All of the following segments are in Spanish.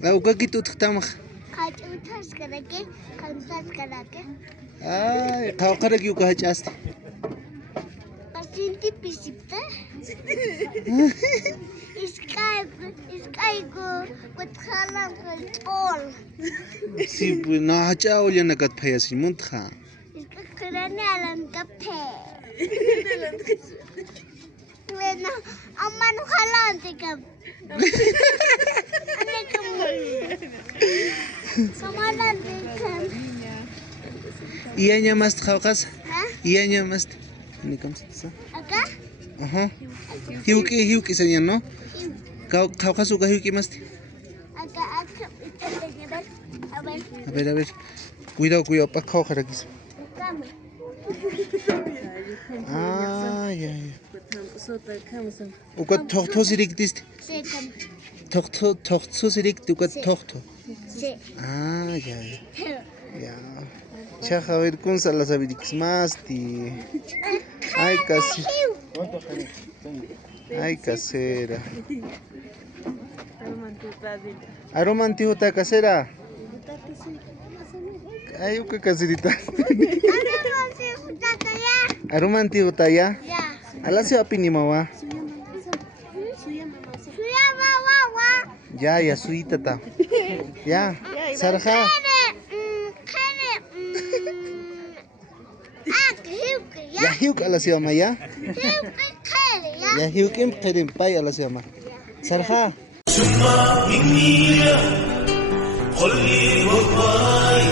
La uka kitu txtamaq. Kachutas karake, kansas karake. Ay, qawqaraki uka hach'asta. Pasinti pisipta. Iskayku, kuthalan kultol. Si, pues no hach'aw llana katphayasin muntqa. Iskakurani alan kape. Bueno, aman halante kap. Ane kamu. Kamalante kap. Iyaña mast qawqas. ¿Ah? Iyaña mast. Ni kamsa. Acá? Ajá. Hiuki seña, ¿no? Qawqas uka hiuki mast. Acá. A ver. A ver. Cuidado, pa qawqarakis. Cama. Ah, ya. Uka toqto sirikdist. Sí, cama. Toqto sirikdi uka toqto. Sí. Ah, ya. Ya. Chaja, a ver, con salas abirix masti. Ay, casi. Ay, casera. Aromantijo ta casera. Ay, uka caserita. Aromantijo ta ya. Ya. Alasio apini mawa. Suya wawa. Ya, suita ta. Ya, sarja. Ya hiuk alasio ma ya. Ya hiukim qirim pay alasio ma. Sarja. ثم إني قل لي والله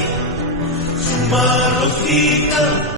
ثم رفيق